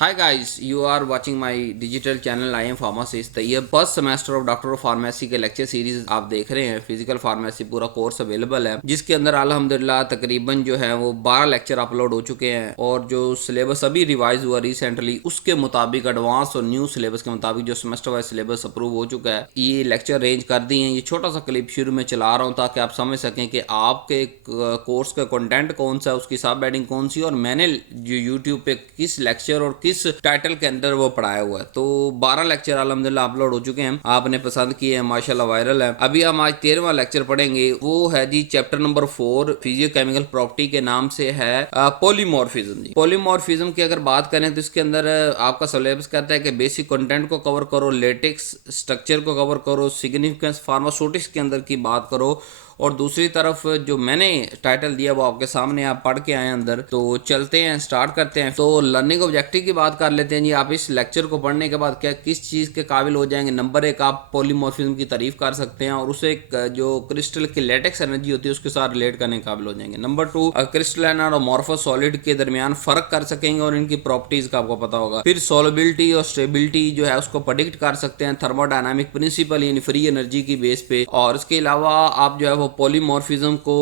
Hi guys, you are watching my digital channel I am pharmacist। तो ये first semester of doctor of pharmacy के lecture series आप देख रहे हैं। फिजिकल फार्मेसी पूरा कोर्स अवेलेबल है, जिसके अंदर अल्हम्दुलिल्लाह तकरीबन जो है वो 12 लेक्चर अपलोड हो चुके हैं और जो सिलेबस अभी रिवाइज हुआ रिसेंटली उसके मुताबिक एडवांस और न्यू सिलेबस के मुताबिक जो सेमेस्टर वाइज सिलेबस अप्रूव हो चुका है। ये लेक्चर अरेंज कर दिए हैं। ये छोटा सा क्लिप शुरू में चला रहा हूँ ताकि आप समझ सकें कि आपके कोर्स का कंटेंट कौन सा है, उसकी सब हेडिंग कौन सी, और मैंने जो यूट्यूब पे किस लेक्चर और किस टाइटल के अंदर वो पढ़ाया हुआ है। तो 12 लेक्चर अल्हम्दुलिल्लाह अपलोड हो चुके हैं, आपने पसंद किए हैं, माशाल्लाह वायरल है। अभी हम आज 13वां लेक्चर पढ़ेंगे, वो है जी चैप्टर नंबर 4 फिजियोकेमिकल प्रॉपर्टी के नाम से है पॉलीमॉर्फिज्म। जी पॉलीमॉर्फिज्म की अगर बात करें तो इसके अंदर आपका सिलेबस कहता है कि बेसिक कंटेंट को कवर करो, लेटेक्स स्ट्रक्चर को कवर करो, सिग्निफिकेंस फार्मास्यूटिक्स के अंदर की बात करो, और दूसरी तरफ जो मैंने टाइटल दिया वो आपके सामने आप पढ़ के आए अंदर। तो चलते हैं, स्टार्ट करते हैं। तो लर्निंग ऑब्जेक्टिव की बात कर लेते हैं जी। आप इस लेक्चर को पढ़ने के बाद क्या किस चीज़ के काबिल हो जाएंगे। नंबर 1, आप पॉलीमॉर्फिज्म की तारीफ कर सकते हैं और उसे जो क्रिस्टल की लेटेक्स एनर्जी होती है उसके साथ रिलेट करने के काबिल हो जाएंगे। नंबर 2, क्रिस्टलाइन और अमॉर्फस सॉलिड के दरमियान फर्क कर सकेंगे और इनकी प्रॉपर्टीज का आपको पता होगा। फिर सॉलिबिलिटी और स्टेबिलिटी जो है उसको प्रेडिक्ट कर सकते हैं थर्मोडायनामिक प्रिंसिपल यानी फ्री एनर्जी की बेस पे। और इसके अलावा आप जो है वो पॉलीमॉर्फिज्म को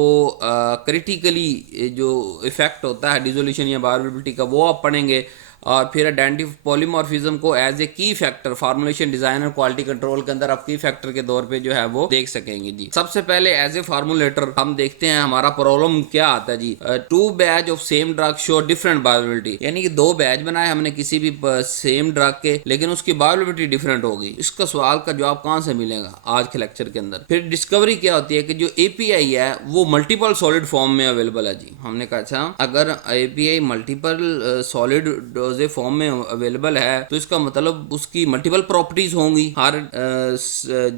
क्रिटिकली जो इफेक्ट होता है डिसोल्यूशन या बायोअवेलेबिलिटी का वो आप पढ़ेंगे। और फिर आइडेंटिफाई पॉलीमॉर्फिज्म को एज ए की फैक्टर फॉर्मुलेशन डिजाइन और क्वालिटी कंट्रोल के अंदर आप की फैक्टर के तौर पे जो है वो देख सकेंगे जी। सबसे पहले एज ए फार्मूलेटर हम देखते हैं हमारा प्रॉब्लम क्या आता है जी। 2 batch of same drug show different bioavailability, यानी कि 2 बैच बनाए हमने किसी भी सेम ड्रग के, लेकिन उसकी बायोअवेलेबिलिटी डिफरेंट होगी। इसका सवाल का जवाब कहां से मिलेगा आज के लेक्चर के अंदर। फिर डिस्कवरी क्या होती है कि जो एपीआई है वो मल्टीपल सॉलिड फॉर्म में अवेलेबल है जी। हमने कहा अच्छा अगर एपीआई मल्टीपल सॉलिड फॉर्म में अवेलेबल है तो इसका मतलब उसकी मल्टीपल प्रॉपर्टीज होंगी हर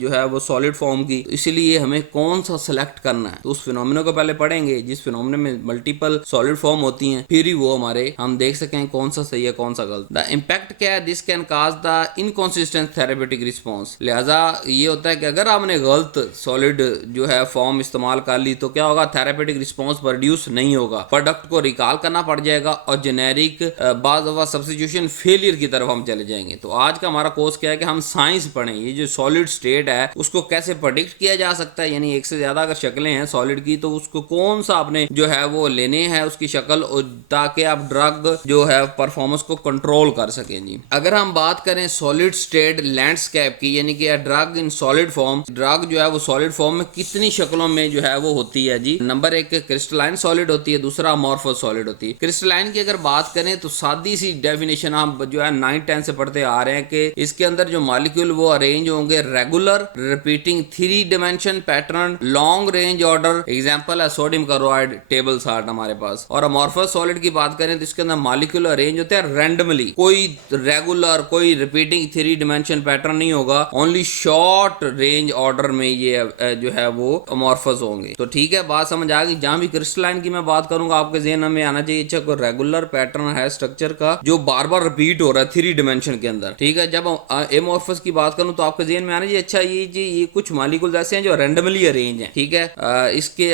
जो है वो सॉलिड फॉर्म की। तो इसीलिए हमें कौन सा सेलेक्ट करना है तो उस फिनोमिना को पहले पढ़ेंगे जिस फिनोमिना में मल्टीपल सॉलिड फॉर्म होती हैं, फिर ही वो हमारे हम देख सकें कौन सा सही है कौन सा गलत। द इम्पैक्ट क्या है, this can cause the inconsistent therapeutic response. लिहाजा ये होता है कि अगर आपने गलत सॉलिड जो है फॉर्म इस्तेमाल कर ली तो क्या होगा, थेरेपेटिक रिस्पॉन्स प्रोड्यूस नहीं होगा, प्रोडक्ट को रिकॉल करना पड़ जाएगा और जेनेरिक बाज सब्स्टिट्यूशन फेलियर की तरफ हम चले जाएंगे। तो आज का हमारा कोर्स क्या है कि हम साइंस पढ़ें, ये जो सॉलिड स्टेट है उसको कैसे प्रेडिक्ट किया जा सकता है, यानी एक से ज्यादा अगर शक्लें हैं सॉलिड की तो उसको कौन सा आपने जो है वो लेने हैं उसकी शक्ल, ताकि आप ड्रग जो है परफॉर्मेंस को कंट्रोल कर सकें जी। अगर हम बात करें सॉलिड स्टेट लैंडस्केप की, यानी कि drug in solid form, drug जो है वो सॉलिड फॉर्म में कितनी शक्लों में जो है वो होती है जी। नंबर 1 क्रिस्टलाइन सॉलिड होती है, दूसरा अमॉर्फस सॉलिड होती है। क्रिस्टलाइन की अगर बात करें तो सादी सी डेफिनेशन हम जो है 9-10 से पढ़ते आ रहे हैं कि इसके अंदर जो मॉलिक्यूल वो अरेंज होंगे regular repeating 3 dimension pattern long range order. Example है सोडियम क्लोराइड टेबल साल्ट हमारे पास। और अमॉर्फस सॉलिड की बात करें तो इसके अंदर मॉलिक्यूल अरेंज होते हैं रैंडमली, कोई रेगुलर कोई रिपीटिंग 3 डायमेंशन पैटर्न नहीं होगा, ओनली शॉर्ट रेंज ऑर्डर में ये जो है वो अमॉर्फस होंगे। तो ठीक है, बात समझ आ गई। जहां भी क्रिस्टलाइन की मैं बात करूंगा आपके ज़हन में आना चाहिए अच्छा कोई रेगुलर पैटर्न है स्ट्रक्चर का जो बार बार रिपीट हो रहा है 3 डायमेंशन के अंदर, ठीक है। जब एमॉर्फस की बात करूं तो आपके ज़हन में आना चाहिए अच्छा ये कुछ मॉलिक्यूल्स ऐसे हैं जो रैंडमली अरेंज हैं, ठीक है। इसके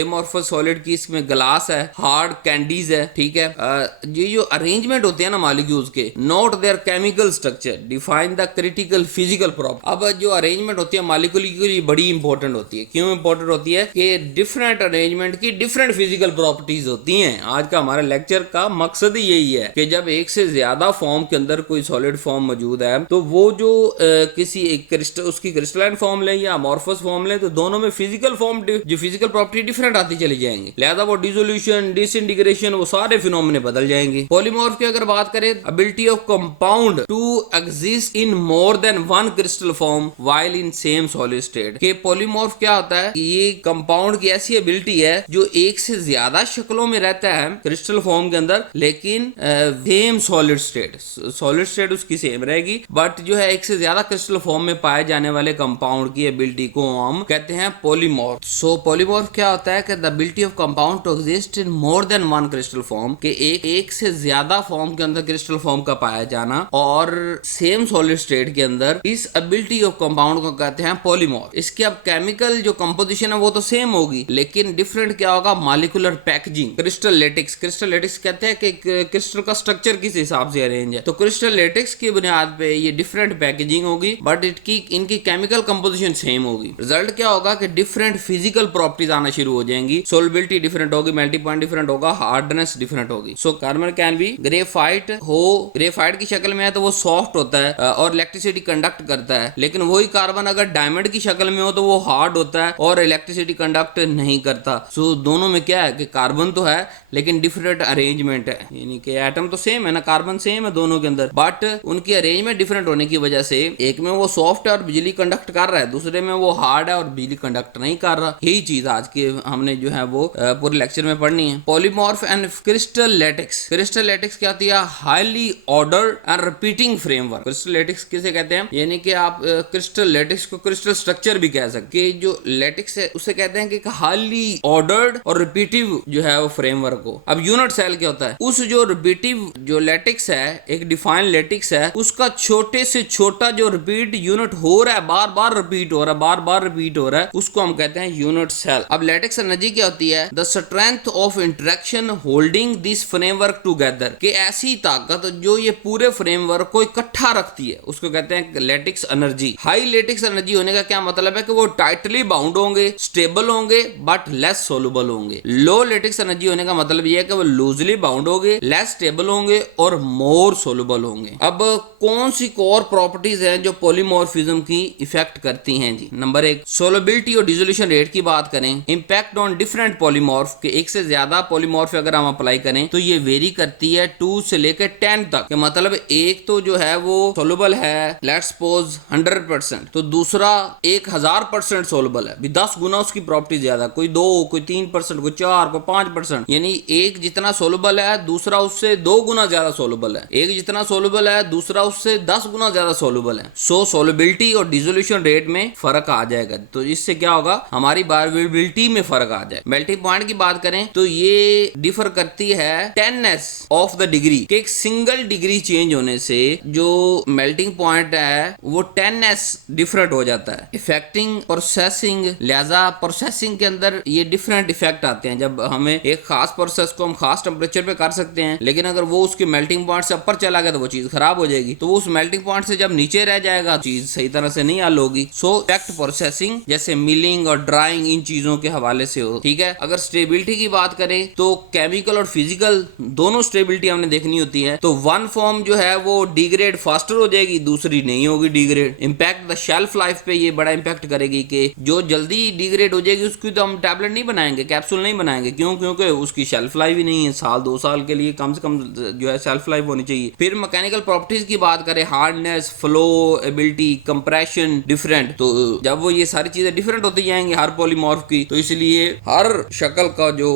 एमॉर्फस सॉलिड की इसमें ग्लास है, हार्ड कैंडीज है, ठीक है। ये जो अरेंजमेंट होते हैं ना मॉलिक्यूल्स के, not there chemical structure define the critical physical property. अब जो अरेंजमेंट होती है मॉलिक्यूल की बड़ी इंपॉर्टेंट होती है। क्यों इंपॉर्टेंट होती है कि डिफरेंट अरेंजमेंट की डिफरेंट फिजिकल प्रॉपर्टीज होती हैं। आज का हमारे लेक्चर का मकसद ही यही है कि जब एक से ज्यादा फॉर्म के अंदर कोई सॉलिड फॉर्म मौजूद है तो वो जो किसी एक क्रिस्टल उसकी क्रिस्टलाइन फॉर्म ले या अमॉर्फस फॉर्म ले तो दोनों में फिजिकल फॉर्म जो फिजिकल प्रॉपर्टी डिफरेंट आती चली जाएंगी। लिहाजा वो डिसोल्यूशन डिसइंटीग्रेशन वो सारे फिनोमेने बदल जाएंगे। पॉलीमॉर्फ की अगर बात करें, ability of compound to exist in more than one crystal form while in same solid state. के पॉलीमॉर्फ क्या होता है, ये कंपाउंड की ऐसी एबिलिटी है जो एक से ज्यादा शक्लों में रहता है क्रिस्टल फॉर्म के अंदर, लेकिन सेम सॉलिड स्टेट उसकी सेम रहेगी, बट जो है एक से ज्यादा क्रिस्टल फॉर्म में पाए जाने वाले कंपाउंड की एबिलिटी को हम कहते हैं पॉलीमॉर्फ। सो पॉलीमॉर्फ क्या होता है कि the ability of compound to exist in more than one crystal form, के एक से ज्यादा फॉर्म के अंदर क्रिस्टल फॉर्म का पाया जाना और सेम सॉलिड स्टेट के अंदर, इस एबिलिटी ऑफ कंपाउंड को कहते हैं पॉलीमॉर्फ। इसकी अब केमिकल जो कंपोजिशन है वो तो सेम होगी, लेकिन डिफरेंट क्या होगा, मॉलिक्यूलर पैकेजिंग। क्रिस्टल लेटिक्स कहते हैं कि क्रिस्टल का स्ट्रक्चर किस हिसाब से अरेंज है। तो क्रिस्टल लेटेक्स की बुनियाद पे ये डिफरेंट पैकेजिंग होगी, बट इनकी केमिकल कंपोजिशन सेम होगी। रिजल्ट क्या होगा कि डिफरेंट फिजिकल प्रॉपर्टीज आना शुरू हो जाएंगी, सोलबिलिटी डिफरेंट होगी, मेल्टिंग पॉइंट डिफरेंट होगा, हार्डनेस डिफरेंट होगी। So carbon can be graphite graphite की शक्ल में है तो वो सॉफ्ट होता है और इलेक्ट्रिसिटी कंडक्ट करता है, लेकिन वही कार्बन अगर डायमंड की शक्ल में हो तो वो हार्ड होता है और इलेक्ट्रिसिटी कंडक्ट नहीं करता। सो दोनों में क्या है कि कार्बन तो है लेकिन डिफरेंट अरेंजमेंट है, यानी कि एटम तो सेम है ना, कार्बन सेम है दोनों के अंदर, बट उनकी अरेंजमेंट डिफरेंट होने की वजह से एक में वो सॉफ्ट है और बिजली कंडक्ट कर रहा है, दूसरे में वो हार्ड है और बिजली कंडक्ट नहीं कर रहा। यही चीज आज के हमने जो है वो पूरे लेक्चर में पढ़नी है। Polymorph and crystal latex. Crystal latex क्या होती है? Highly ordered and repeating framework. Crystal latex किसे कहते हैं? यानी कि आप क्रिस्टल लेटेक्स को क्रिस्टल स्ट्रक्चर भी कह सकते हैं। जो लेटेक्स है उसे कहते हैं कि हाईली ऑर्डर्ड और रिपीटिव जो है वो फ्रेमवर्क को। अब यूनिट सेल क्या होता है? उस जो रिपीटिव जो लेटेक्स है, एक डिफाइंड लेटेक्स है, उसका छोटे से छोटा जो रिपीट यूनिट हो रहा है, बार बार रिपीट हो रहा है, बार बार रिपीट हो रहा है, उसको हम कहते हैं यूनिट सेल। अब लेटेक्स एनर्जी क्या होती है? The strength of interaction holding this framework together, कि ऐसी ताकत जो ये पूरे फ्रेमवर्क को इकट्ठा रखती है, उसको कहते हैं latex energy. High latex energy होने का क्या मतलब है? कि वो टाइटली बाउंड होंगे, स्टेबल होंगे, बट लेस सोलुबल होंगे। लो लेटेक्स एनर्जी होने का मतलब ये है कि वो लूजली बाउंड होंगे, लेस स्टेबल होंगे और मोर सोलुबल होंगे। अब कौन सी कोर प्रॉपर्टीज हैं जो पॉलीमॉर्फिज्म की इफेक्ट करती हैं जी? नंबर 1, सोलबिलिटी और डिसोल्यूशन रेट की बात करें, इंपैक्ट ऑन डिफरेंट पॉलीमॉर्फ, के एक से ज्यादा पॉलीमॉर्फ अगर हम अप्लाई करें तो ये वेरी करती है 2 से लेकर 10 तक। के मतलब एक तो जो है वो सोलुबल है, लेट्स सपोज 100%, तो दूसरा 1000% सोलुबल है, 10 गुना उसकी प्रॉपर्टी ज्यादा, कोई 2, कोई 3%, कोई 4, कोई 5%, यानी एक जितना सोलुबल है दूसरा उससे 2 गुना ज्यादा सोलुबल है, एक जितना सोलुबल है दूसरा उससे 10 गुना ज्यादा सोलुबल है। सो सोलबिलिटी और डिसोल्यूशन रेट में फर्क आ जाएगा, तो इससे क्या होगा? हमारी बायोअवेलेबिलिटी में फर्क आ जाए। मेल्टिंग पॉइंट की बात करें तो ये डिफर करती है 10s ऑफ द डिग्री, कि एक सिंगल डिग्री चेंज होने से जो मेल्टिंग पॉइंट है वो 10s डिफरेंट हो जाता है, इफेक्टिंग प्रोसेसिंग। लिहाजा प्रोसेसिंग के अंदर ये डिफरेंट इफेक्ट आते हैं। जब हमें एक खास प्रोसेस को हम खास टेम्परेचर पे कर सकते हैं, लेकिन अगर वो उसके मेल्टिंग पॉइंट से ऊपर चला गया तो वो चीज खराब हो जाएगी, तो वो उस मेल्टिंग पॉइंट से जब नीचे रह जाएगा चीज सही तरह से नहीं हल होगी। सो इफेक्ट प्रोसेसिंग जैसे मिलिंग और ड्राइंग इन चीजों के हवाले से हो, ठीक है। अगर स्टेबिलिटी की बात करें तो केमिकल और फिजिकल दोनों स्टेबिलिटी हमने देखनी होती है। तो वन फॉर्म जो है वो डिग्रेड फास्टर हो जाएगी, दूसरी नहीं होगी degrade. Impact the shelf life पे ये बड़ा इंपैक्ट करेगी कि जो जल्दी डिग्रेड हो जाएगी उसकी तो हम टैबलेट नहीं बनाएंगे, कैप्सूल नहीं बनाएंगे, क्यों? क्योंकि उसकी शेल्फ लाइफ ही नहीं है, साल 2 साल के लिए कम से कम जो है शेल्फ लाइफ होनी चाहिए। फिर मैकेनिकल प्रॉपर्टीज की बात करें, hardness, flow ability, compression different, तो जब वो ये सारी चीजें डिफरेंट होती जाएंगी हर पॉलीमॉर्फ की, तो इसलिए हर शक्ल का जो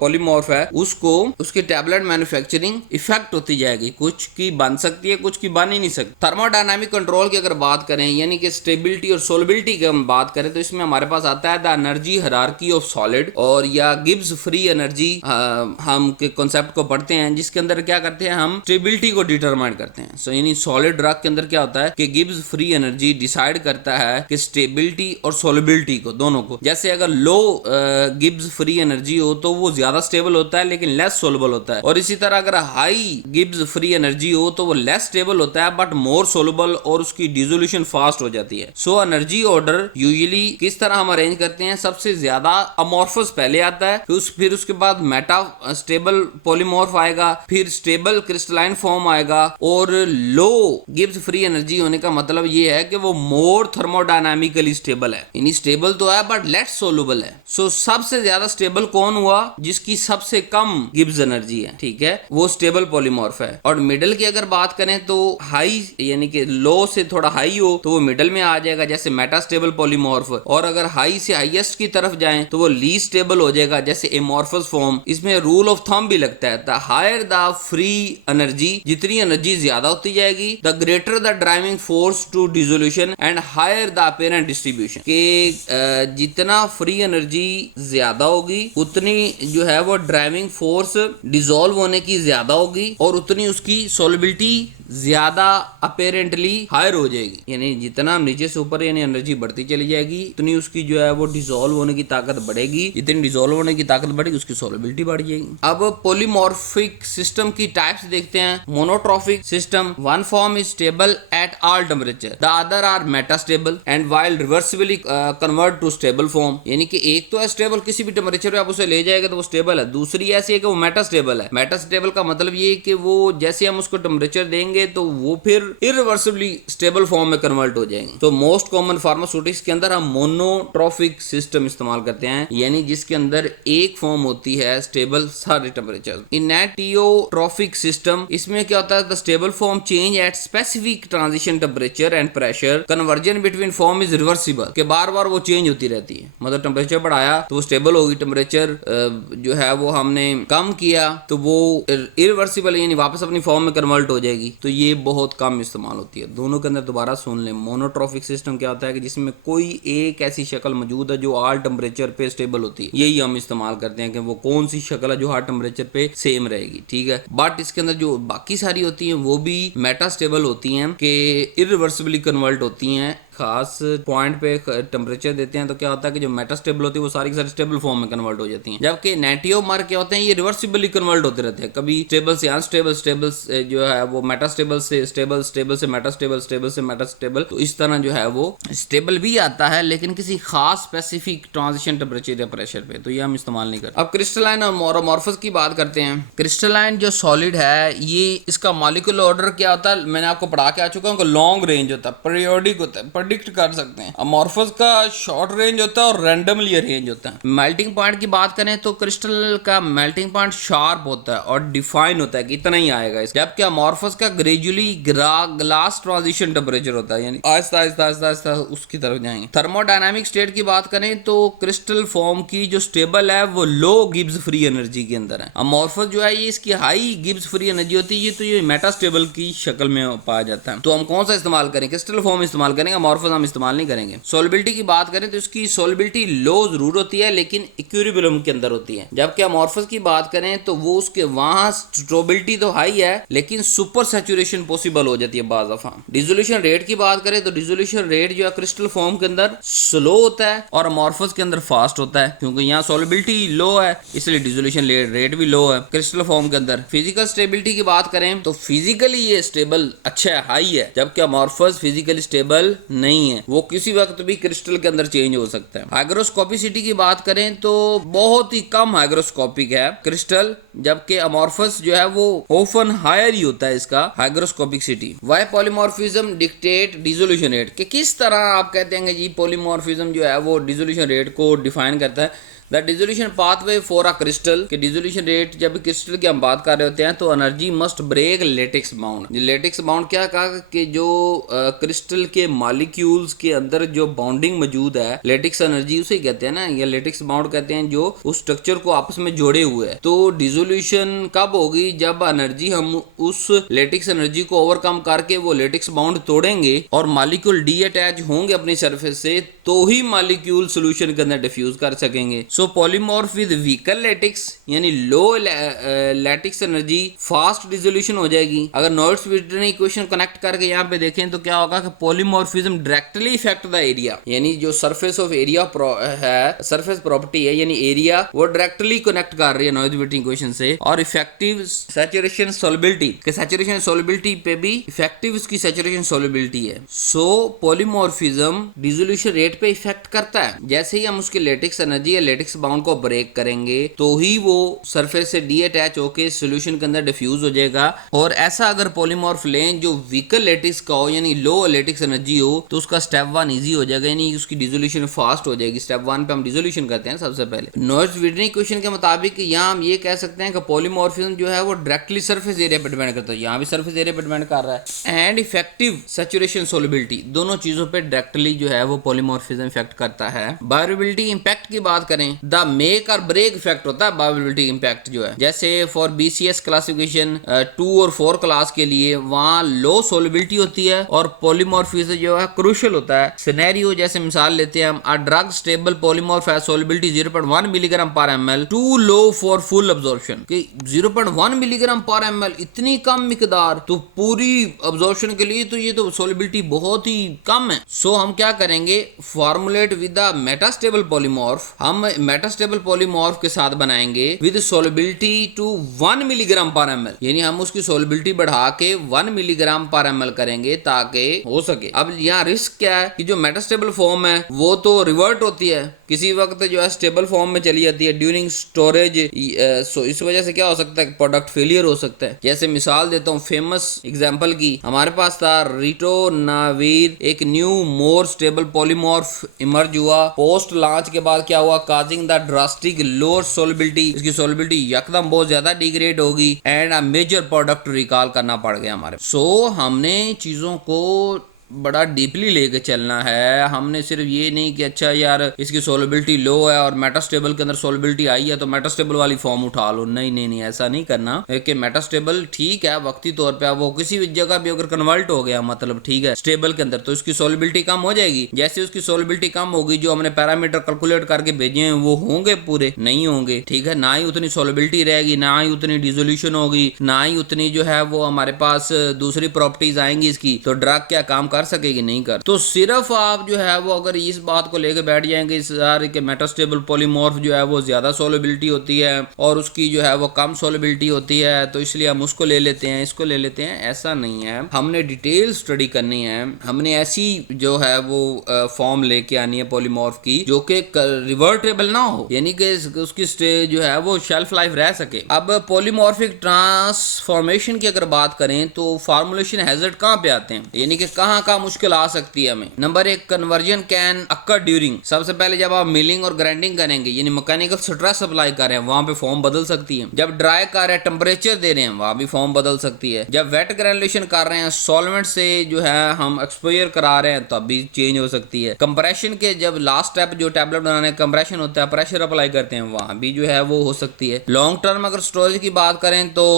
पॉलीमॉर्फ है उसको उसकी टैबलेट मैन्युफैक्चरिंग इफेक्ट होती जाएगी, कुछ की बन सकती है, कुछ की बन ही नहीं सकती। थर्मोडायनामिक कंट्रोल की अगर बात करें, यानी कि स्टेबिलिटी और सोलबिलिटी की हम बात करें, तो इसमें हमारे पास आता है the energy hierarchy of solid, और या गिब्स फ्री एनर्जी हम के कॉन्सेप्ट को पढ़ते हैं, जिसके अंदर क्या करते हैं हम स्टेबिलिटी को डिटरमाइन करते हैं। सो यानी सॉलिड ड्रग के अंदर क्या होता है कि गिब्स फ्री एनर्जी डिसाइड करता है कि स्टेबिलिटी और सोलबिलिटी को, दोनों को। जैसे अगर लो गिब्स फ्री एनर्जी हो तो वो ज्यादा स्टेबल होता है लेकिन लेस सोलबल होता है, और इसी तरह अगर हाई गिब्स फ्री एनर्जी हो तो वो लेस स्टेबल होता है बट मोर सोलबल, और उसकी डिसोल्यूशन फास्ट हो जाती है। सो एनर्जी ऑर्डर यूजुअली किस तरह हम अरेंज करते हैं? सबसे ज्यादा अमॉर्फस पहले आता है, फिर उसके बाद मेटा स्टेबल पॉलीमॉर्फ आएगा, फिर स्टेबल क्रिस्टलाइन फॉर्म आएगा, और लो गिब्स फ्री एनर्जी होने का मतलब ये है कि वो मोर थर्मोडायनामिकली स्टेबल है, यानी स्टेबल तो है बट लेस सोलुबल है। सो सबसे ज्यादा स्टेबल कौन हुआ? जिसकी सबसे कम गिब्स एनर्जी है, ठीक है, वो स्टेबल पॉलीमॉर्फ है। और मिडल की अगर बात करें तो हाई, यानी कि लो से थोड़ा हाई हो तो वो मिडल में आ जाएगा, जैसे मेटास्टेबल पॉलीमॉर्फ, और अगर हाई से हाईएस्ट की तरफ जाएं तो वो लीस्ट स्टेबल हो जाएगा, जैसे एमॉर्फस फॉर्म। इसमें रूल ऑफ थंब भी लगता है, the higher the free energy, जितनी एनर्जी ज्यादा होती जाएगी, the greater the driving force to dissolution and higher the apparent distribution, के जितना फ्री एनर्जी ज्यादा होगी उतनी जो है वो ड्राइविंग फोर्स डिसॉल्व होने की ज्यादा होगी, और उतनी उसकी सोलबिलिटी ज्यादा अपेरेंटली हायर हो जाएगी, यानी जितना नीचे से ऊपर यानी एनर्जी बढ़ती चली जाएगी उतनी उसकी जो है वो डिसॉल्व होने की ताकत बढ़ेगी, जितनी डिसॉल्व होने की ताकत बढ़ेगी उसकी सोलबिलिटी बढ़ जाएगी। अब पॉलीमॉर्फ मोनोट्रॉफिक सिस्टम की टाइप्स देखते हैं। Monotropic system, one form is stable at all temperature, the other are metastable and while reversibly convert to stable form. यानी कि एक तो है स्टेबल, किसी भी टेम्परेचर पे आप उसे ले जाएगा तो वो स्टेबल है। दूसरी ऐसी है कि वो मेटास्टेबल है। मेटास्टेबल का मतलब ये कि वो जैसे हम उसको टेम्परेचर देंगे तो वो फिर इरिवर्सिबली स्टेबल फॉर्म में कन्वर्ट हो जाएंगे। तो मोस्ट कॉमन फार्मास्यूटिक्स के अंदर हम मोनोट्रॉफिक सिस्टम इस्तेमाल करते हैं, यानी जिसके अंदर एक फॉर्म होती है स्टेबल सारे टेम्परेचर। इनेटियोट्रॉफिक सिस्टम, इसमें क्या होता है, the stable form change at specific transition temperature and pressure, conversion between form is reversible, के बार बार वो चेंज होती रहती है। मतलब टेम्परेचर बढ़ाया तो वो स्टेबल होगी, टेम्परेचर जो है वो हमने कम किया तो वो इरिवर्सिबल यानी वापस अपनी फॉर्म में कन्वर्ट हो जाएगी। तो ये बहुत कम इस्तेमाल होती है। दोनों के अंदर दोबारा सुन लें, मोनोट्रॉफिक सिस्टम क्या होता है कि जिसमें कोई एक ऐसी शक्ल मौजूद है जो ऑल टेम्परेचर पे स्टेबल होती है। यही हम इस्तेमाल करते हैं कि वो कौन सी शक्ल है जो हर टेम्परेचर पे सेम रहेगी, ठीक है। बट इसके अंदर जो बाकी सारी होती हैं वो भी मेटास्टेबल होती हैं कि इरिवर्सिबली कन्वर्ट होती हैं। खास पॉइंट पे टेम्परेचर देते हैं तो क्या होता है कि जो मेटास्टेबल होती है वो सारी की सारी स्टेबल फॉर्म में कन्वर्ट हो जाती हैं। जबकि नेटियोमर क्या होते हैं, ये रिवर्सिबली कन्वर्ट होते रहते हैं, कभी स्टेबल से अनस्टेबल, स्टेबल जो है वो मेटास्टेबल से स्टेबल, स्टेबल से मेटास्टेबल, स्टेबल से मेटास्टेबल। तो इस तरह जो है वो स्टेबल भी आता है लेकिन किसी खास स्पेसिफिक ट्रांजिशन टेम्परेचर या प्रेशर पे, तो ये हम इस्तेमाल नहीं करते। अब क्रिस्टलाइन और मोरोमॉर्फस की बात करते हैं। क्रिस्टलाइन जो सॉलिड है, ये इसका मॉलिक्यूलर ऑर्डर क्या होता है, मैंने आपको पढ़ा के आ चुका हूँ, लॉन्ग रेंज होता है, पीरियोडिक होता है, प्रेडिक्ट कर सकते हैं। अमॉर्फस का शॉर्ट रेंज होता है और रैंडमली अरेंज होता है। मेल्टिंग पॉइंट की बात करें तो क्रिस्टल का मेल्टिंग पॉइंट शार्प होता है और डिफाइन होता है कि इतना ही आएगा इस, जबकि अमॉर्फस का ग्रेजुअली ग्लास ट्रांजिशन टेम्परेचर होता है, यानी आहिस्ता आहिस्ता आहिस्ता आहिस्ता उसकी तरफ जाएंगे। थर्मोडायनामिक स्टेट की बात करें तो क्रिस्टल फॉर्म की जो स्टेबल है वो लो गिब्स फ्री एनर्जी के अंदर है। अमॉर्फस जो है ये इसकी हाई गिब्स फ्री एनर्जी होती है, तो ये मेटास्टेबल की शक्ल में पाया जाता है। तो हम कौन सा इस्तेमाल करें, क्रिस्टल फॉर्म इस्तेमाल करेंगे, अमॉर्फस हम इस्तेमाल नहीं करेंगे। सोलबिलिटी की बात करें तो इसकी सोलबिलिटी लो जरूर होती है लेकिन इक्विलिब्रियम के अंदर होती है। जबकि अमॉर्फस की बात करें तो वो उसके वहां स्टेबिलिटी तो हाई है लेकिन सुपर सैचुरेशन पॉसिबल हो जाती है बाज़ दफा। डिसोल्यूशन रेट की बात करें तो डिसोल्यूशन रेट जो है क्रिस्टल फॉर्म के अंदर स्लो होता है और अमॉर्फस के अंदर फास्ट होता है, क्योंकि यहाँ सोलबिलिटी लो है इसलिए डिसोल्यूशन रेट भी लो है क्रिस्टल फॉर्म के अंदर। फिजिकल स्टेबिलिटी की बात करें तो फिजिकली ये स्टेबल अच्छा है, हाई है, जबकि अमॉर्फस फिजिकली स्टेबल नहीं है, वो किसी वक्त भी क्रिस्टल के अंदर चेंज हो सकता है। हाइग्रोस्कोपिसिटी की बात करें तो बहुत ही कम हाइग्रोस्कोपिक है क्रिस्टल, जबकि अमॉर्फस जो है वो ऑफन हायर ही होता है इसका hygroscopicity. Why polymorphism dictate dissolution rate, कि किस तरह आप कहते हैं जी पॉलीमॉर्फिज्म जो है वो डिसोल्यूशन रेट को डिफाइन करता है। The dissolution pathway for a crystal, के डिसोल्यूशन रेट जब क्रिस्टल की हम बात कर रहे होते हैं तो energy must break lattice bond. Lattice bond क्या कहा कि जो क्रिस्टल के मॉलिक्यूल्स के अंदर जो बाउंडिंग मौजूद है, लेटेक्स एनर्जी उसे कहते हैं ना, या लेटेक्स बाउंड कहते हैं, जो उस स्ट्रक्चर को आपस में जोड़े हुए है। तो डिसोल्यूशन कब होगी, जब एनर्जी हम उस लेटेक्स एनर्जी को ओवरकम करके वो लेटेक्स बाउंड तोड़ेंगे और मॉलिक्यूल डी अटैच होंगे अपनी सरफेस से, तो ही मॉलिक्यूल सोल्यूशन के अंदर डिफ्यूज कर सकेंगे। सो पॉलीमॉर्फ विद वीकर लेटिक्स यानी लो लैटिक्स एनर्जी फास्ट डिसोल्यूशन हो जाएगी। अगर नॉइट्स-व्हिटनी इक्वेशन कनेक्ट करके यहाँ पे देखें तो क्या होगा कि polymorphism directly effect the area, यानी जो सरफेस ऑफ एरिया है, सरफेस प्रॉपर्टी है यानी एरिया, वो डायरेक्टली कनेक्ट कर रही है नॉइट्स-व्हिटनी इक्वेशन से। और इफेक्टिव सैचुरेशन सोलबिलिटी, के सैचुरेशन सोलबिलिटी पे भी इफेक्टिव उसकी सैचुरेशन सोलबिलिटी है। सो पॉलीमॉर्फिज्म डिसोल्यूशन रेट पे इफेक्ट करता है। जैसे ही हम उसकी लेटिक्स एनर्जी या लेटिक्स बाउंड को ब्रेक करेंगे तो ही वो सरफेस से डी अटैच होके सॉल्यूशन के अंदर डिफ्यूज हो जाएगा। और ऐसा अगर पॉलीमॉर्फ लें जो वीकर लेटिक्स का हो यानी लो लेटिक्स एनर्जी हो, तो उसका स्टेप 1 इजी हो जाएगा, यानी उसकी डिसोल्यूशन फास्ट हो जाएगी। स्टेप 1 पे हम डिसोल्यूशन करते हैं सबसे पहले। नॉइट्स-व्हिटनी इक्वेशन के मुताबिक यहाँ हम ये कह सकते हैं कि पॉलीमॉर्फिज्म जो है वो डायरेक्टली सरफेस एरिया पे डिपेंड करता है, यहाँ भी सरफेस एरिया पे डिपेंड कर रहा है। एंड इफेक्टिव सैचुरेशन सोलबिलिटी, दोनों चीजों पे डायरेक्टली जो है वो पॉलीमॉर्फिज्म इफेक्ट करता है। बायोअवेलेबिलिटी इंपैक्ट की बात करें, द मेक और ब्रेक इफेक्ट होता है बायोअवेलेबिलिटी इंपैक्ट जो है। जैसे फॉर बीसीएस क्लासिफिकेशन 2 और 4 क्लास के लिए वहां लो सोलबिलिटी होती है और पॉलीमॉर्फिज्म जो है क्रूशियल होता है। सिनेरियो जैसे मिसाल लेते हैं हम, अ ड्रग स्टेबल पॉलीमॉर्फ है solubility 0.1 milligram per ML, too low for full absorption, कि 0.1 मिलीग्राम पर एमएल इतनी कम मिकदार तो पूरी अब्जॉर्प्शन के लिए तो ये तो सोलबिलिटी बहुत ही कम है। सो हम क्या करेंगे, formulate with the metastable polymorph, हम मेटास्टेबल पॉलीमॉर्फ के साथ बनाएंगे विद सोलिबिलिटी टू 1 मिलीग्राम पर ml, यानी हम उसकी सोलिबिलिटी बढ़ा के 1 मिलीग्राम पर ml करेंगे ताकि हो सके। अब यहाँ रिस्क क्या है कि जो मेटास्टेबल फॉर्म है वो तो रिवर्ट होती है, किसी वक्त जो है स्टेबल फॉर्म में चली जाती है ड्यूरिंग स्टोरेज। इस वजह से क्या हो सकता है, प्रोडक्ट फेलियर हो सकता है। जैसे मिसाल देता हूँ फेमस एग्जांपल की, हमारे पास था रिटोनावीर, एक new more stable polymorph emerge हुआ। पोस्ट लॉन्च के बाद क्या हुआ, causing the drastic lower solubility, इसकी सोलिबिलिटी यकदम बहुत ज्यादा डिग्रेड होगी and a major product recall करना पड़ गया हमारे। हमने चीजों को बड़ा डीपली लेके चलना है। हमने सिर्फ ये नहीं कि अच्छा यार इसकी सोलिबिलिटी लो है और मेटास्टेबल के अंदर सोलिबिलिटी आई है तो मेटास्टेबल वाली फॉर्म उठा लो, नहीं, ऐसा नहीं करना। कि मेटास्टेबल ठीक है वक्ती तौर पे, वो किसी भी जगह भी अगर कन्वर्ट हो गया मतलब ठीक है स्टेबल के अंदर, तो इसकी सोलिबिलिटी कम हो जाएगी। जैसे उसकी सोलिबिलिटी कम होगी, जो हमने पैरामीटर कैलकुलेट करके भेजे हैं वो होंगे पूरे नहीं होंगे, ठीक है। ना ही उतनी सोलिबिलिटी रहेगी, ना ही उतनी डिसोल्यूशन होगी, ना ही उतनी जो है वो हमारे पास दूसरी प्रॉपर्टीज आएंगी इसकी, तो ड्रग क्या काम कर सकेगी, नहीं कर। तो सिर्फ आप जो है वो अगर इस बात को लेकर बैठ जाएंगे इस सारे के मेटास्टेबल पॉलीमॉर्फ जो है वो ज्यादा सोलिबिलिटी होती है और उसकी जो है वो कम सोलिबिलिटी होती है, तो इसलिए हम उसको ले लेते हैं, इसको ले लेते हैं, ऐसा नहीं है। हमने डिटेल स्टडी करनी है, हमने ऐसी जो है वो फॉर्म लेके आनी है पॉलीमॉर्फ की जो कि रिवर्टेबल ना हो, यानी कि उसकी जो है वो शेल्फ लाइफ रह सके। अब पॉलीमॉर्फिक ट्रांसफॉर्मेशन की अगर बात करें तो फार्मूलेशन हैजर्ड कहाँ पे आते हैं, यानी कि कहाँ मुश्किल आ सकती है हमें। Number 1, conversion can occur during, सबसे पहले जब आप मिलिंग और ग्राइंडिंग करेंगे यानी मैकेनिकल स्ट्रेस अप्लाई कर रहे हैं वहां पे फॉर्म बदल सकती है। जब ड्राई कर रहे हैं टेम्परेचर दे रहे हैं वहां भी फॉर्म बदल सकती है। जब वेट ग्रेनुलेशन कर रहे हैं सॉल्वेंट से जो है हम एक्सपोजर करा रहे हैं तब भी चेंज हो सकती है। कंप्रेशन के जब लास्ट स्टेप जो टैबलेट बनाने कंप्रेशन होता है, प्रेशर अप्लाई करते हैं, वहां भी जो है वो हो सकती है। लॉन्ग टर्म अगर स्टोरेज की बात करें तो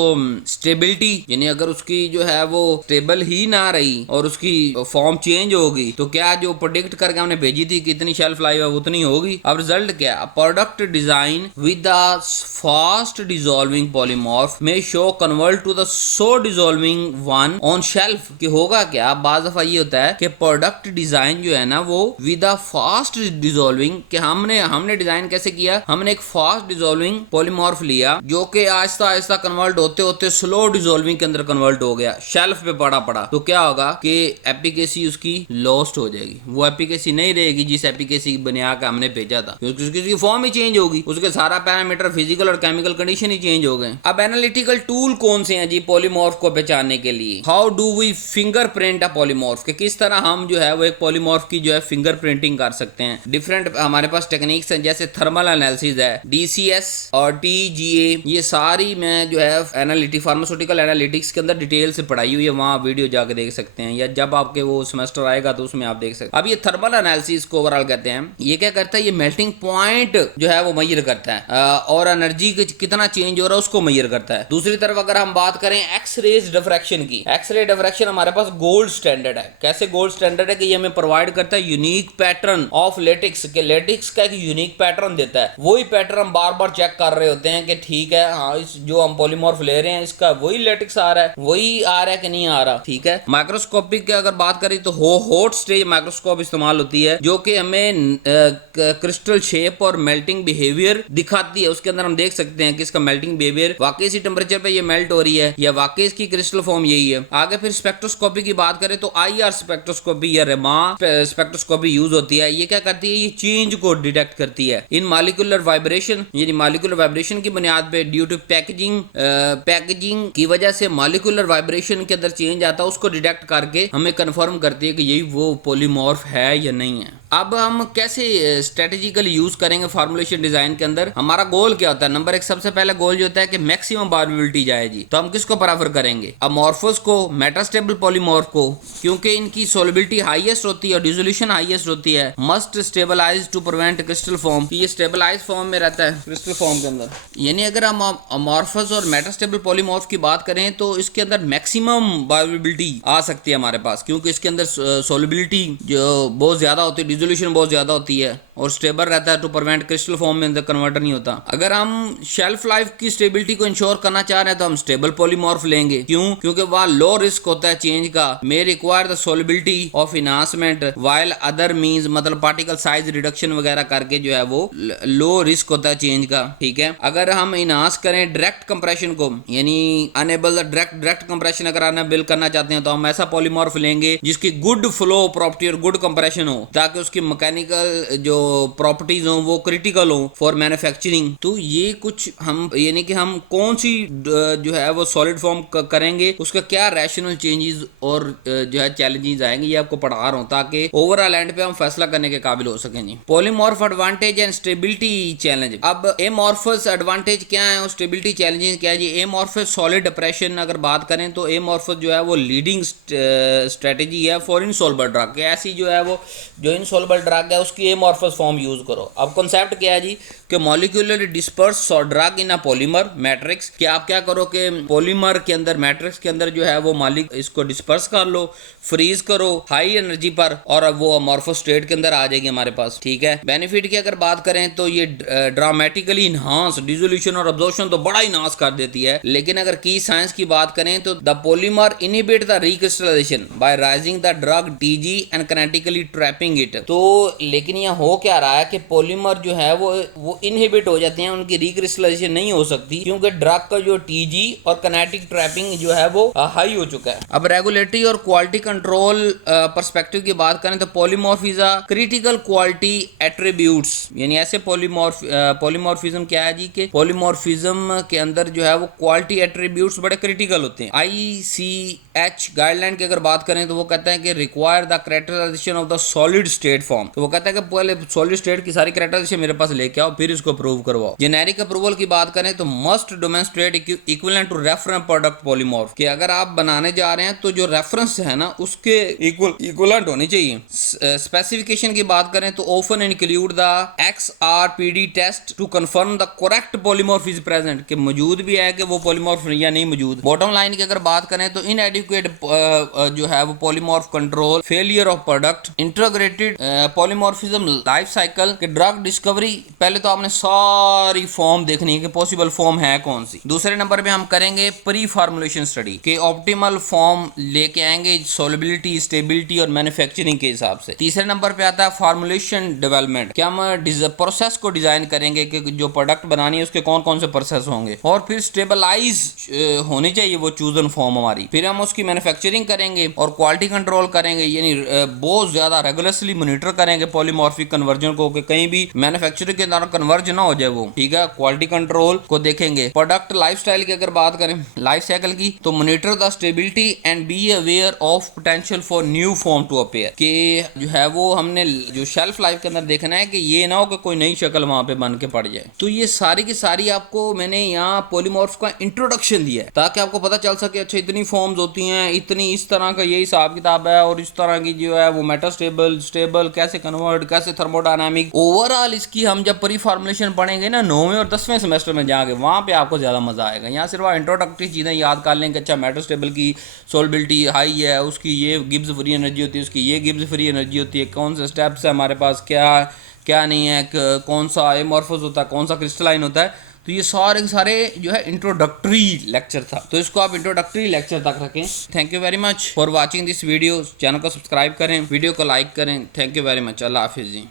स्टेबिलिटी, यानी अगर उसकी जो है वो स्टेबल ही ना रही और उसकी फॉर्म चेंज होगी तो क्या जो प्रोडिक्ट करके हमने भेजी थी कितनी शेल्फ लाइफ है उतनी होगी। अब रिजल्ट क्या, product design with the fast dissolving polymorph में show convert to the slow dissolving one on shelf. कि होगा क्या, बाज़ दफा ये होता है कि प्रोडक्ट डिजाइन जो है ना वो विद द फास्ट डिसॉल्विंग, कि हमने डिजाइन कैसे किया, हमने एक फास्ट डिसॉल्विंग पॉलीमॉर्फ लिया जो कि आहिस्ता आहिस्ता कन्वर्ट होते होते स्लो डिसॉल्विंग के अंदर कन्वर्ट हो गया, शेल्फ पे पड़ा। तो क्या होगा कि एफिकेसी उसकी लॉस्ट हो जाएगी, वो एफिकेसी नहीं रहेगी जिस एफिकेसी बना के हमने भेजा था, क्योंकि उसकी फॉर्म ही चेंज होगी, उसके सारा पैरामीटर फिजिकल और केमिकल कंडीशन ही चेंज हो गए। अब एनालिटिकल टूल कौन से हैं जी पॉलीमॉर्फ को पहचानने के लिए, how do we fingerprint a polymorph, के किस तरह हम जो है वो एक पॉलीमॉर्फ की जो है फिंगरप्रिंटिंग कर सकते हैं। डिफरेंट हमारे पास टेक्निक्स हैं, जैसे थर्मल एनालिसिस है, DCS और TGA, ये सारी मैं जो है फार्मास्यूटिकल एनालिटिक्स के अंदर डिटेल से पढ़ाई हुई है, वहां वीडियो जाकर देख सकते हैं, या जब आपके वो सेमेस्टर आएगा तो उसमें आप देख सकते हैं। अब ये थर्मल एनालिसिस को ओवरऑल कहते हैं, ये क्या करता है, ये मेल्टिंग पॉइंट जो है वो मेजर करता है और एनर्जी कितना चेंज हो रहा है उसको मेजर करता है। दूसरी तरफ अगर हम बात करें एक्स-रेज डिफ्रैक्शन की, एक्स-रे डिफ्रैक्शन हमारे पास गोल्ड स्टैंडर्ड है। कैसे गोल्ड स्टैंडर्ड है कि ये हमें प्रोवाइड करता है यूनिक पैटर्न ऑफ लेटिक्स, के लेटिक्स का एक यूनिक पैटर्न देता है, वही पैटर्न हम बार बार चेक कर रहे होते हैं कि ठीक है हाँ इस जो हम पॉलीमॉर्फ ले रहे हैं इसका वही लेटिक्स आ रहा है, वही आ रहा है कि नहीं आ रहा, ठीक है। माइक्रोस्कोपिक की अगर बात करें तो हॉट स्टेज माइक्रोस्कोप इस्तेमाल होती है जो कि हमें क्रिस्टल शेप और मेल्टिंग बिहेवियर दिखाती है, उसके अंदर हम देख सकते हैं कि इसका मेल्टिंग बिहेवियर वाकई इसी टेंपरेचर पे ये मेल्ट हो रही है या वाकई इसकी क्रिस्टल फॉर्म यही है। आगे फिर स्पेक्ट्रोस्कोपी की बात करें तो IR स्पेक्ट्रोस्कोपी या रेमान स्पेक्ट्रोस्कोपी यूज होती है। ये क्या करती है, ये चेंज को डिटेक्ट करती है इन मॉलिक्यूलर वाइब्रेशन, यानी मॉलिक्यूलर वाइब्रेशन की बुनियाद पे ड्यू टू पैकेजिंग की वजह से मॉलिक्यूलर वाइब्रेशन के अंदर चेंज आता है, उसको डिटेक्ट करके हमें कंफर्म करती है कि यही वो पॉलीमॉर्फ है या नहीं है। अब हम कैसे स्ट्रेटेजिकली यूज करेंगे फार्मूलेशन डिजाइन के अंदर, हमारा गोल क्या होता है, नंबर 1 सबसे पहला गोल जो होता है कि मैक्सिमम बायोअवेलेबिलिटी जाए जी, तो हम किसको प्रेफर करेंगे, अमॉर्फस को, मेटास्टेबल पॉलीमॉर्फ को, क्योंकि इनकी सोलिबिलिटी हाईएस्ट होती है और डिसोल्यूशन हाईएस्ट होती है। Must stabilise to prevent crystal form, ये स्टेबलाइज फॉर्म में रहता है क्रिस्टल फॉर्म के अंदर, यानी अगर हम अमॉर्फस और मेटास्टेबल पॉलीमॉर्फ की बात करें तो इसके अंदर मैक्सिमम बायोअवेलेबिलिटी आ सकती है हमारे पास, क्योंकि इसके अंदर सोलिबिलिटी जो बहुत ज्यादा होती है, डिसोल्यूशन बहुत ज़्यादा होती है और स्टेबल रहता है टू प्रिवेंट क्रिस्टल फॉर्म में अंदर कन्वर्टर नहीं होता। अगर हम शेल्फ लाइफ की स्टेबिलिटी को इंश्योर करना चाह रहे हैं तो हम स्टेबल पॉलीमॉर्फ लेंगे। क्यों? क्योंकि वह लो रिस्क होता है चेंज का, may require the solubility of enhancement while other means, मतलब पार्टिकल साइज रिडक्शन वगैरह करके जो है वो लो रिस्क होता है चेंज का। ठीक है, अगर हम इनहांस करें डायरेक्ट कंप्रेशन को, यानी अनेबल डायरेक्ट कंप्रेशन अगर अनेबल करना चाहते हैं तो हम ऐसा पॉलीमॉर्फ लेंगे जिसकी गुड फ्लो प्रॉपर्टी और गुड कंप्रेशन हो, ताकि उसकी मैकेनिकल जो प्रॉपर्टीज हो वो क्रिटिकल हो फॉर मैन्युफैक्चरिंग। तो ये कुछ हम, यानी कि हम कौन सी जो है वो सॉलिड फॉर्म करेंगे, उसका क्या रैशनल चेंजेस और जो है चैलेंजेस आएंगे, ये आपको पढ़ा रहा हूं ताकि ओवरऑल एंड पे हम फैसला करने के काबिल हो सकें। जी, polymorph advantage and stability challenge. अब एमॉर्फस एडवांटेज क्या है और स्टेबिलिटी चैलेंजेस क्या है जी। एमॉर्फस सॉलिड डिप्रेशन अगर बात करें तो एमॉर्फस जो है वो लीडिंग स्ट्रेटेजी है फॉर इनसॉल्युबल ड्रग। ऐसी जो है वो जो इनसॉल्युबल ड्रग है उसकी एमॉर्फस फॉर्म यूज करो। अब कॉन्सेप्ट क्या है जी कि molecularly disperse drug in a polymer matrix, कि आप क्या करो कि पॉलीमर के अंदर मैट्रिक्स के अंदर जो है वो मालिक इसको डिस्पर्स कर लो, फ्रीज करो हाई एनर्जी पर, और अब वो अमॉर्फस स्टेट के अंदर आ जाएगी हमारे पास। ठीक है, बेनिफिट की अगर बात करें तो ये ड्रामेटिकली इनहांस डिसोल्यूशन और अब्जॉर्प्शन तो बड़ा इनहांस कर देती है। लेकिन अगर की साइंस की बात करें तो the polymer inhibit the recrystallisation bye rising the drug DG and kinetically trapping it. तो लेकिन यहाँ हो क्या रहा है कि पॉलीमर जो है वो इनहिबिट हो जाते हैं, उनकी रिक्रिस्टलाइजेशन नहीं हो सकती क्योंकि ड्रग का जो टीजी और काइनेटिक ट्रैपिंग जो है वो हाई हो चुका है। अब रेगुलेटरी और क्वालिटी कंट्रोल पर्सपेक्टिव की बात करें तो polymorph is a critical quality attributes, यानी ऐसे पॉलीमॉर्फिज्म क्या है जी कि पॉलीमॉर्फिज्म के अंदर जो है वो क्वालिटी एट्रीब्यूट्स बड़े क्रिटिकल होते हैं। ICH गाइडलाइन की अगर बात करें तो वो कहता है कि require the characterisation of the solid state form. तो वो कहता है कि पहले सॉलिड स्टेट की सारी कैरेक्टराइजेशन मेरे पास लेके आओ फिर इसको अप्रूव करवाओ। जेनेरिक अप्रूवल की बात करें तो must demonstrate equivalent to reference product polymorph, कि अगर आप बनाने जा रहे हैं तो जो रेफरेंस है ना उसके इक्विवेलेंट होनी चाहिए। स्पेसिफिकेशन की बात करें तो often include the XRPD test to confirm the correct polymorph is present, कि मौजूद भी है कि वो पॉलीमॉर्फ या नहीं मौजूद। बॉटम लाइन की अगर बात करें तो इनएडिक्वेट जो है वो polymorph control, failure of product, integrated polymorphism life cycle के ड्रग डिस्कवरी। पहले तो आपने सारी फॉर्म देखनी है कि पॉसिबल फॉर्म है कौन सी। दूसरे नंबर पे हम करेंगे प्री फार्मुलेशन स्टडी के ऑप्टिमल फॉर्म लेके आएंगे सॉल्युबिलिटी, स्टेबिलिटी और मैन्युफैक्चरिंग के हिसाब से। तीसरे नंबर पे आता है फार्मुलेशन डेवलपमेंट, कि हम प्रोसेस को डिजाइन करेंगे कि जो प्रोडक्ट बनानी है उसके कौन कौन से प्रोसेस होंगे, और फिर स्टेबलाइज होनी चाहिए वो चूजन फॉर्म हमारी। फिर हम उसकी मैन्युफैक्चरिंग करेंगे और क्वालिटी कंट्रोल करेंगे, यानी बहुत ज्यादा रेगुलरली मॉनिटर करेंगे पॉलीमॉर्फिक कन्वर्जन को कि कहीं भी मैन्युफैक्चरिंग के दौरान कन्वर्ज ना हो जाए वो। ठीक है, क्वालिटी कंट्रोल को देखेंगे। प्रोडक्ट लाइफ स्टाइल की अगर बात करें लाइफ साइकिल की तो monitor the stability and be aware of potential for new form to appear, कि जो है वो हमने जो शेल्फ लाइफ के अंदर देखना है कि ये ना हो कि कोई नई शक्ल वहां पे बन के पड़ जाए। तो ये सारी की सारी आपको मैंने यहाँ पॉलीमॉर्फ का इंट्रोडक्शन दिया है ताकि आपको पता चल सके अच्छा इतनी फॉर्म्स होती हैं, इतनी इस तरह का ये हिसाब किताब है, और इस तरह की जो है वो मेटास्टेबल, स्टेबल, कैसे कन्वर्ट, कैसे थर्मोडायनामिक। ओवरऑल इसकी हम जब प्री फार्मुलेशन पढ़ेंगे ना 9वें और 10वें सेमेस्टर में जाके, वहां पे आपको ज्यादा मजा आएगा। यहाँ सिर्फ इंट्रोडक्टरी चीजें याद कर लेंगे, अच्छा मेटास्टेबल की सोलबिलिटी हाई है, उसकी ये गिब्स फ्री एनर्जी होती है, उसकी ये गिब्स फ्री एनर्जी होती है, कौन से स्टेप्स है हमारे पास, क्या नहीं है, कौन सा एमॉर्फस होता है, कौन सा क्रिस्टलाइन होता है। तो ये सारे के सारे जो है इंट्रोडक्टरी लेक्चर था, तो इसको आप इंट्रोडक्टरी लेक्चर तक रखें। Thank you very much for watching this video. Channel को सब्सक्राइब करें, वीडियो को लाइक करें। Thank you very much. अल्लाह हाफिज़ जी।